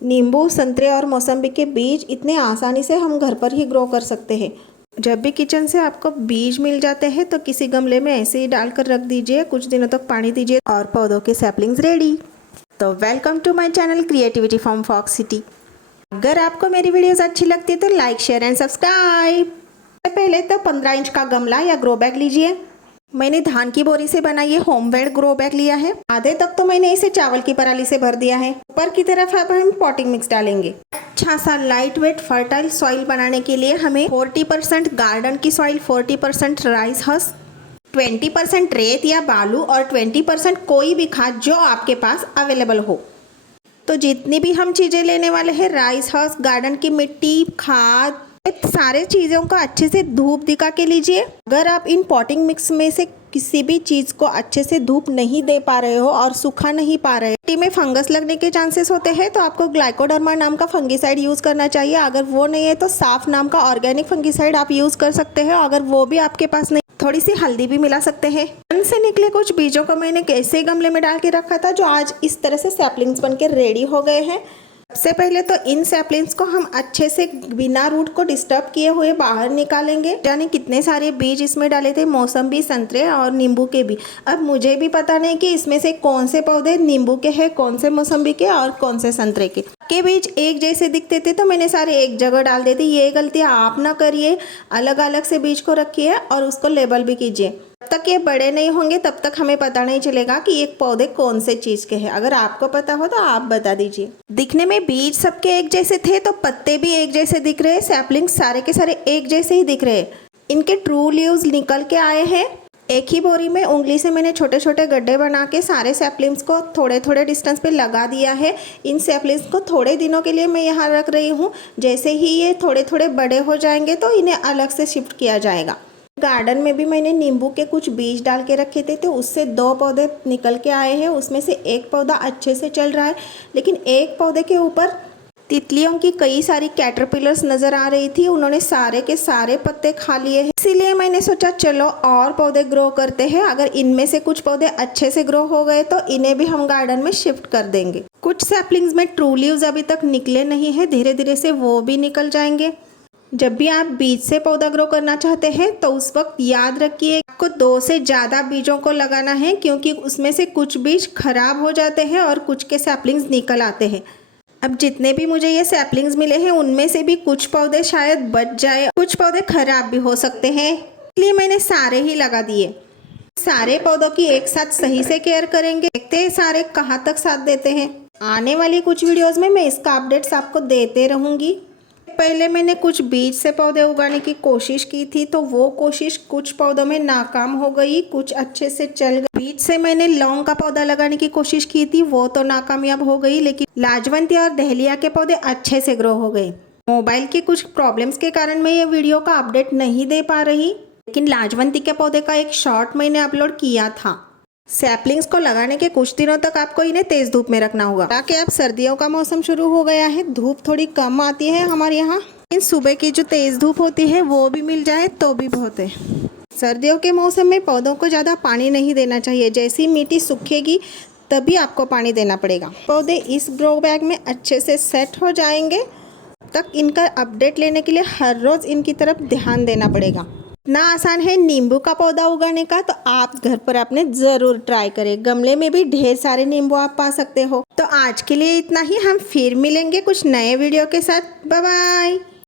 नींबू, संतरे और मौसम्बी के बीज इतने आसानी से हम घर पर ही ग्रो कर सकते हैं। जब भी किचन से आपको बीज मिल जाते हैं तो किसी गमले में ऐसे ही डालकर रख दीजिए, कुछ दिनों तक पानी दीजिए और पौधों के सैपलिंग्स रेडी। तो welcome to my channel creativity from Fox City. अगर आपको मेरी वीडियोस अच्छी लगती है तो लाइक, शेयर एंड सब्सक्राइब। पहले तो 15 इंच का गमला या ग्रो बैग लीजिए। मैंने धान की बोरी से बना ये होममेड ग्रो बैग लिया है। आधे तक तो मैंने इसे चावल की पराली से भर दिया है। ऊपर की तरफ अब हम पॉटिंग मिक्स डालेंगे। अच्छा सा लाइट वेट फर्टाइल सॉइल बनाने के लिए हमें 40% गार्डन की सॉइल, 40% राइस हस्क, 20% रेत या बालू और 20% कोई भी खाद जो आपके पास अवेलेबल हो। तो जितनी भी हम चीज़ें लेने वाले हैं, राइस हस्क, गार्डन की मिट्टी, खाद, सारे चीज़ों को अच्छे से धूप दिखा के लीजिए। अगर आप इन पॉटिंग मिक्स में से किसी भी चीज़ को अच्छे से धूप नहीं दे पा रहे हो और सूखा नहीं पा रहे, मिट्टी में फंगस लगने के चांसेस होते हैं, तो आपको ग्लाइकोडर्मा नाम का फंगीसाइड यूज़ करना चाहिए। अगर वो नहीं है तो साफ नाम का ऑर्गेनिक फंगीसाइड आप यूज़ कर सकते हैं। अगर वो भी आपके पास नहीं, थोड़ी सी हल्दी भी मिला सकते हैं। से निकले कुछ बीजों को मैंने कैसे गमले में डाल के रखा था, जो आज इस तरह से सैपलिंग्स बन के रेडी हो गए हैं। सबसे पहले तो इन सैपलिंग्स को हम अच्छे से बिना रूट को डिस्टर्ब किए हुए बाहर निकालेंगे। जाने कितने सारे बीज इसमें डाले थे, मौसम्बी, संतरे और नींबू के भी। अब मुझे भी पता नहीं कि इसमें से कौन से पौधे नींबू के हैं, कौन से मौसम्बी के और कौन से संतरे के बीज एक जैसे दिखते थे तो मैंने सारे एक जगह डाल देते। ये गलती आप ना करिए, अलग अलग से बीज को रखिए और उसको लेबल भी कीजिए। जब तक ये बड़े नहीं होंगे तब तक हमें पता नहीं चलेगा कि ये पौधे कौन से चीज के हैं। अगर आपको पता हो तो आप बता दीजिए। दिखने में बीज सबके एक जैसे थे तो पत्ते भी एक जैसे दिख रहे हैं। सैपलिंग सारे के सारे एक जैसे ही दिख रहे हैं। इनके ट्रू लीव्स निकल के आए हैं। एक ही बोरी में उंगली से मैंने छोटे छोटे गड्ढे बना के सारे सैपलिंग्स को थोड़े थोड़े डिस्टेंस पे लगा दिया है। इन सैपलिंग्स को थोड़े दिनों के लिए मैं यहाँ रख रही हूँ। जैसे ही ये थोड़े थोड़े बड़े हो जाएंगे तो इन्हें अलग से शिफ्ट किया जाएगा। गार्डन में भी मैंने नींबू के कुछ बीज डाल के रखे थे, तो उससे 2 पौधे निकल के आए हैं। उसमें से एक पौधा अच्छे से चल रहा है, लेकिन एक पौधे के ऊपर तितलियों की कई सारी कैटरपिलर्स नज़र आ रही थी। उन्होंने सारे के सारे पत्ते खा लिए हैं। इसीलिए मैंने सोचा चलो और पौधे ग्रो करते हैं। अगर इनमें से कुछ पौधे अच्छे से ग्रो हो गए तो इन्हें भी हम गार्डन में शिफ्ट कर देंगे। कुछ सैपलिंग्स में ट्रू लीव्स अभी तक निकले नहीं है, धीरे धीरे से वो भी निकल जाएंगे। जब भी आप बीज से पौधा ग्रो करना चाहते हैं तो उस वक्त याद रखिए आपको 2 से ज़्यादा बीजों को लगाना है, क्योंकि उसमें से कुछ बीज खराब हो जाते हैं और कुछ के सैपलिंग्स निकल आते हैं। अब जितने भी मुझे ये सैपलिंग्स मिले हैं उनमें से भी कुछ पौधे शायद बच जाए, कुछ पौधे खराब भी हो सकते हैं, इसलिए मैंने सारे ही लगा दिए। सारे पौधों की एक साथ सही से केयर करेंगे, देखते हैं सारे कहाँ तक साथ देते हैं। आने वाली कुछ वीडियोज़ में मैं इसका अपडेट्स आपको देते रहूँगी। पहले मैंने कुछ बीज से पौधे उगाने की कोशिश की थी, तो वो कोशिश कुछ पौधों में नाकाम हो गई, कुछ अच्छे से चल गई। बीज से मैंने लौंग का पौधा लगाने की कोशिश की थी, वो तो नाकामयाब हो गई, लेकिन लाजवंती और दहलिया के पौधे अच्छे से ग्रो हो गए। मोबाइल के कुछ प्रॉब्लम्स के कारण मैं ये वीडियो का अपडेट नहीं दे पा रही, लेकिन लाजवंती के पौधे का एक शॉर्ट मैंने अपलोड किया था। सैपलिंग्स को लगाने के कुछ दिनों तक आपको इन्हें तेज धूप में रखना होगा, ताकि अब सर्दियों का मौसम शुरू हो गया है, धूप थोड़ी कम आती है हमारे यहाँ। इन सुबह की जो तेज धूप होती है वो भी मिल जाए तो भी बहुत है। सर्दियों के मौसम में पौधों को ज़्यादा पानी नहीं देना चाहिए। जैसी मिट्टी सूखेगी तभी आपको पानी देना पड़ेगा। पौधे इस ग्रो बैग में अच्छे से सेट हो जाएंगे, तक इनका अपडेट लेने के लिए हर रोज़ इनकी तरफ ध्यान देना पड़ेगा। ना आसान है नींबू का पौधा उगाने का, तो आप घर पर अपने ज़रूर ट्राई करें। गमले में भी ढेर सारे नींबू आप पा सकते हो। तो आज के लिए इतना ही, हम फिर मिलेंगे कुछ नए वीडियो के साथ। Bye bye.